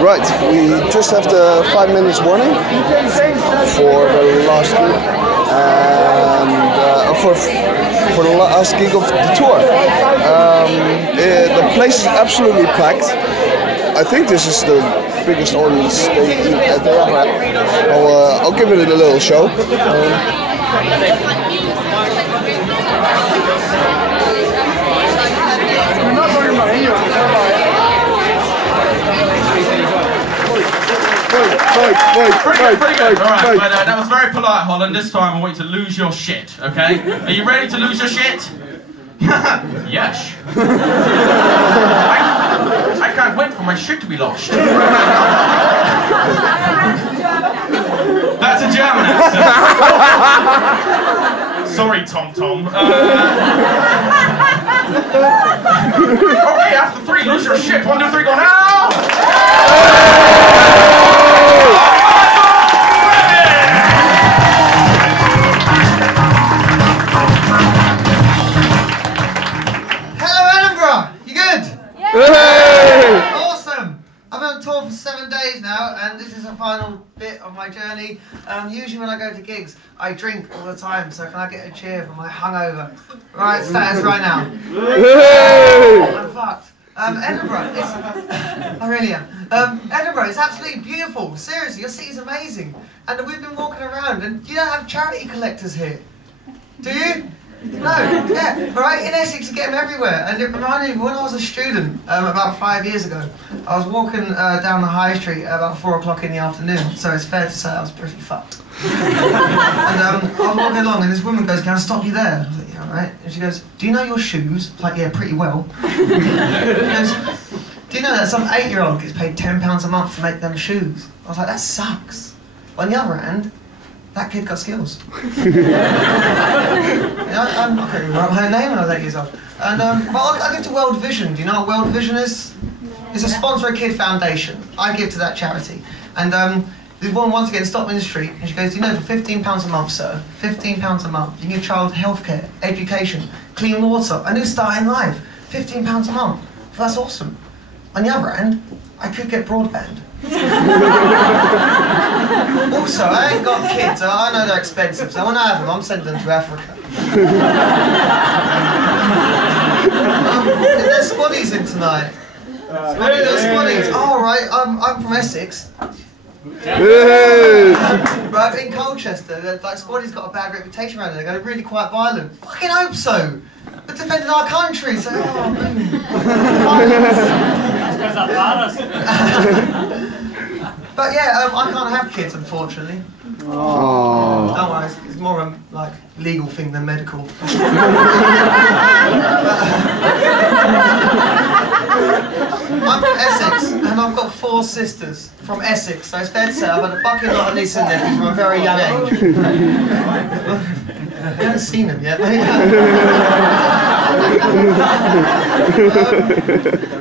Right, we just have the 5 minutes warning for the last gig, and for the last gig of the tour. The place is absolutely packed. I think this is the biggest audience they ever had. I'll give it a little show. Pretty good. Alright, but that was very polite, Holland. This time I want you to lose your shit, okay? Are you ready to lose your shit? Yes. I can't wait for my shit to be lost. That's a German accent. Sorry, Tom Tom. Okay, after 3, lose your shit. 1, 2, 3, go now! Hello, Edinburgh! You good? Hey! Awesome! I've been on tour for 7 days now, and this is the final bit of my journey. Usually when I go to gigs, I drink all the time, so can I get a cheer for my hungover? Right, status right now. I'm fucked. Edinburgh, I really am. Edinburgh is absolutely beautiful. Seriously, your city's amazing. And we've been walking around, and you don't have charity collectors here. Do you? No, yeah, right, in Essex you get them everywhere, and it reminded me when I was a student, about 5 years ago, I was walking down the high street at about 4 o'clock in the afternoon, so it's fair to say I was pretty fucked. And I was walking along and this woman goes, "Can I stop you there?" I was like, "Yeah, all right." And she goes, "Do you know your shoes?" I was like, "Yeah, pretty well." She goes, "Do you know that some 8-year-old gets paid £10 a month to make them shoes?" I was like, "That sucks." But on the other hand, that kid got skills. I couldn't remember her name when I was 8 years old. And well, I give to World Vision. Do you know what World Vision is? It's a sponsor a kid foundation. I give to that charity. And this woman once again stopped me in the street and she goes, "Do you know for £15 a month, sir, £15 a month, you can give your child healthcare, education, clean water, a new start in life, £15 a month. Well, that's awesome. On the other hand, I could get broadband." Also, I ain't got kids, I know they're expensive, so when I have them, I'm sending them to Africa. There's squaddies in tonight. There's squaddies. Oh, right, I'm from Essex. Right, in Colchester, like squaddies got a bad reputation around there, they're really quite violent. Fucking hope so. They're defending our country, so But yeah, I can't have kids, unfortunately. Oh. Don't worry, it's more a like legal thing than medical. I'm from Essex, and I've got 4 sisters from Essex, so it's fair to say I've had a fucking lot of nieces and nephews from a very young age. I haven't seen them yet.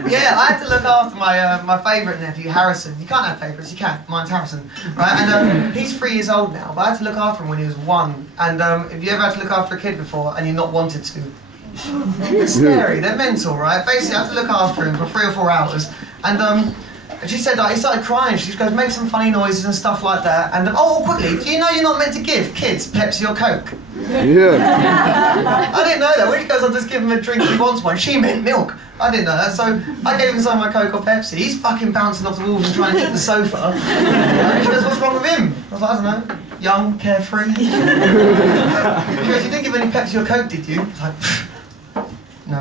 Yeah, I had to look after my favourite nephew, Harrison. You can't have favourites, you can. Mine's Harrison, right? And he's 3 years old now, but I had to look after him when he was 1. And if you ever had to look after a kid before and you're not wanted to, it's scary. They're mental, right? Basically, I had to look after him for 3 or 4 hours, and she said he started crying. She goes, "Make some funny noises and stuff like that." And oh, quickly, do you know you're not meant to give kids Pepsi or Coke? Yeah. I didn't know that. When she goes, "I'll just give him a drink if he wants one," she meant milk. I didn't know that, so I gave him some of my Coke or Pepsi. He's fucking bouncing off the walls and trying to eat the sofa. And she goes, "What's wrong with him?" I was like, "I don't know. Young, carefree." She goes, "You didn't give any Pepsi or Coke, did you?" I was like, "No."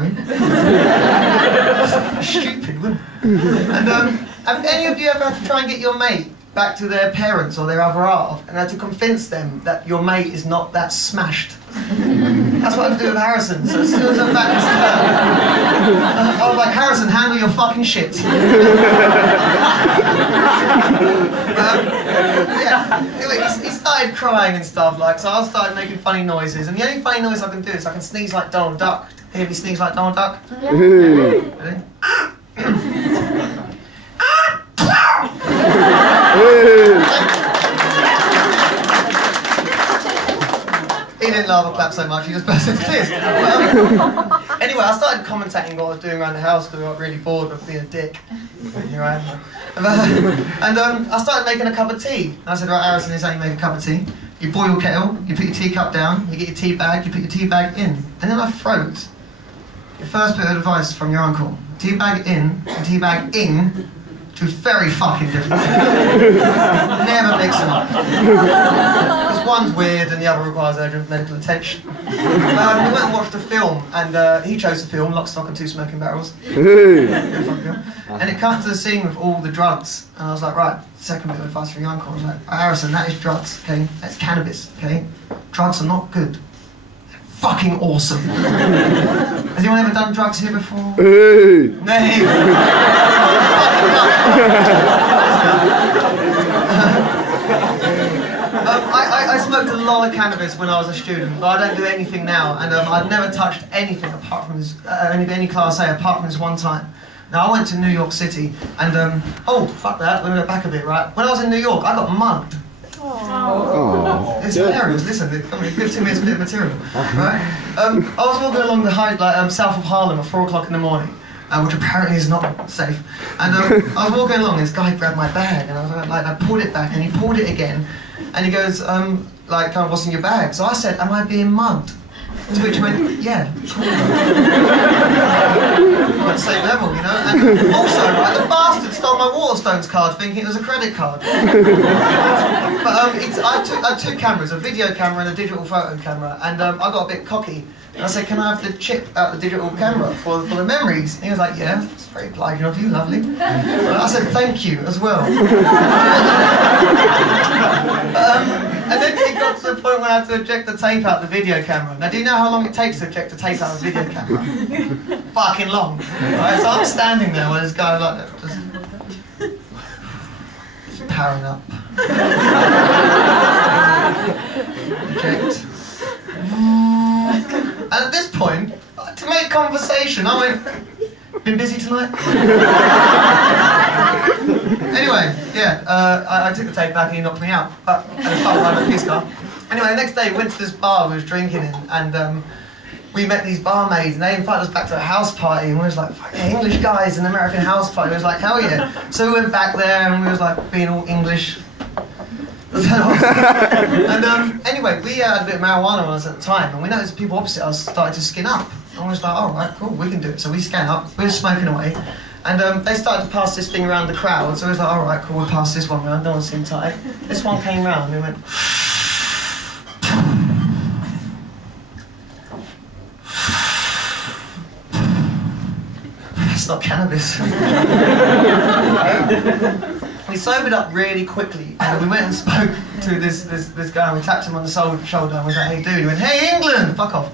Stupid, wasn't it? And have any of you ever had to try and get your mate back to their parents or their other half and had to convince them that your mate is not that smashed? That's what I had to do with Harrison. So as soon as I'm back, I was like, "Harrison, handle your fucking shit." Yeah. Anyway, he started crying and stuff, like, so I started making funny noises, and the only funny noise I can do is I can sneeze like Donald Duck. Hear me sneeze like Donald Duck? Ready? He didn't laugh or clap so much, he just burst into tears. Anyway, I started commentating what I was doing around the house because I got really bored of being a dick. Here I am. And I started making a cup of tea. And I said, right, Harrison, this is how you make a cup of tea. You boil your kettle, you put your teacup down, you get your tea bag, you put your tea bag in. And then I froze. Your first bit of advice from your uncle. Tea bag in and tea bag in. Two very fucking different things. Never mix them up. Because one's weird and the other requires urgent medical attention. We went and watched a film, and he chose the film, Lock, Stock and Two Smoking Barrels. And it comes to the scene with all the drugs. And I was like, right, second bit of advice from your uncle. I was like, Harrison, that is drugs, okay? That's cannabis, okay? Drugs are not good. They're fucking awesome. Has anyone ever done drugs here before? Nay. I smoked a lot of cannabis when I was a student, but I don't do anything now, and I've never touched anything apart from this, any Class A apart from this one time. Now I went to New York City, and oh fuck that, let me go back a bit, right? When I was in New York, I got mugged. Oh. It's hilarious. Listen, I mean, 15 minutes bit of material, right? I was walking along the south of Harlem at 4 o'clock in the morning. Which apparently is not safe. And I was walking along, and this guy grabbed my bag, and I was like, I pulled it back, and he pulled it again, and he goes, like, kind of, what's in your bag? So I said, am I being mugged? To which he went, yeah. At the same level, you know? And also, right, the bastard stole my Waterstones card thinking it was a credit card. But I had two cameras, a video camera and a digital photo camera, and I got a bit cocky. And I said, can I have the chip out the digital camera for the memories? And he was like, yeah, that's very obliging of you, lovely. And I said, thank you, as well. And then it got to the point where I had to eject the tape out the video camera. Now, do you know how long it takes to eject the tape out of the video camera? Fucking long. Right, so I'm standing there with this guy like that, just powering up. Eject. And at this point, to make conversation, I went, been busy tonight? Anyway, yeah, I took the tape back and he knocked me out. But I had a fun ride with his car. Anyway, the next day we went to this bar we was drinking in, and we met these barmaids, and they invited us back to a house party, and we was like, yeah, English guys, an American house party. We was like, hell yeah. So we went back there and we was like being all English. And anyway, we had a bit of marijuana on us at the time, and we noticed people opposite us started to skin up. And we was like, all right, cool, we can do it. So we scan up, we were smoking away, and they started to pass this thing around the crowd. So we was like, all right, cool, we'll pass this one round, no one seemed tight. This one came round, and we went. That's not cannabis. We sobered up really quickly, and we went and spoke to this guy, and we tapped him on the shoulder, and we was like, hey dude, he went, hey England, fuck off.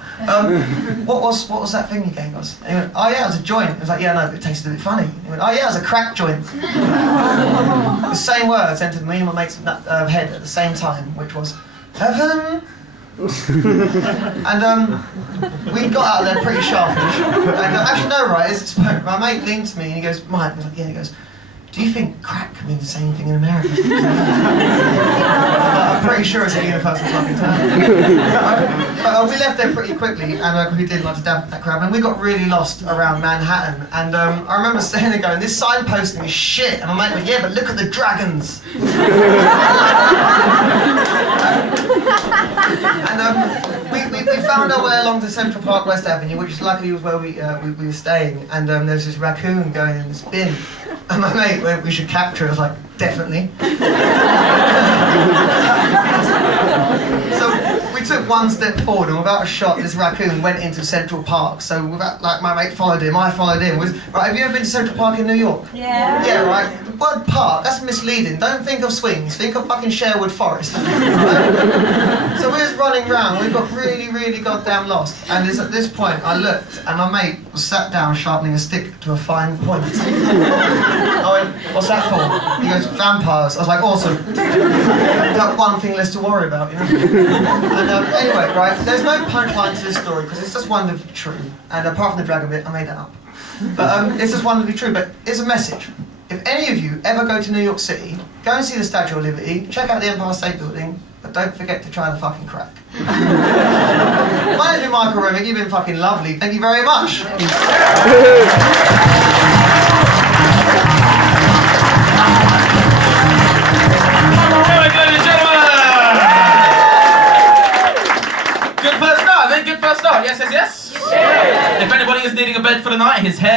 What was that thing you gave us? And he went, oh yeah, it was a joint. I was like, yeah, no, but it tasted a bit funny. He went, oh yeah, it was a crack joint. The same words entered me and my mate's head at the same time, which was, heaven. And we got out of there pretty sharpish. And actually no, right, my mate leaned to me and he goes, Mike, I was like, yeah, he goes, do you think crack means the same thing in America? I'm pretty sure it's a universal fucking term. But we left there pretty quickly, and we didn't like to dampen that crowd, and we got really lost around Manhattan. And I remember standing there going, this signposting is shit. And my mate went, yeah, but look at the dragons. And we found our way along to Central Park West Avenue, which luckily was where we were staying. And there was this raccoon going in this bin. And my mate went, we should capture it. I was like, definitely. So we took one step forward, and without a shot, this raccoon went into Central Park. So without, like, my mate followed him, I followed him. Right, have you ever been to Central Park in New York? Yeah. Yeah, right. The word park, that's misleading. Don't think of swings, think of fucking Sherwood Forest. Right? So we was running round, we got really, really goddamn lost. And at this point, I looked, and my mate was sat down sharpening a stick to a fine point. I went, what's that for? He goes, vampires. I was like, awesome. Got one thing less to worry about, you know? And anyway, right, there's no punchline to this story because it's just wonderfully true. And apart from the dragon bit, I made that up. But it's just wonderfully true, but it's a message. If any of you ever go to New York City, go and see the Statue of Liberty, check out the Empire State Building, but don't forget to try the fucking crack. My name's been Michael Remick, you've been fucking lovely. Thank you very much. Yes, yes, yes. If anybody is needing a bed for the night, his hair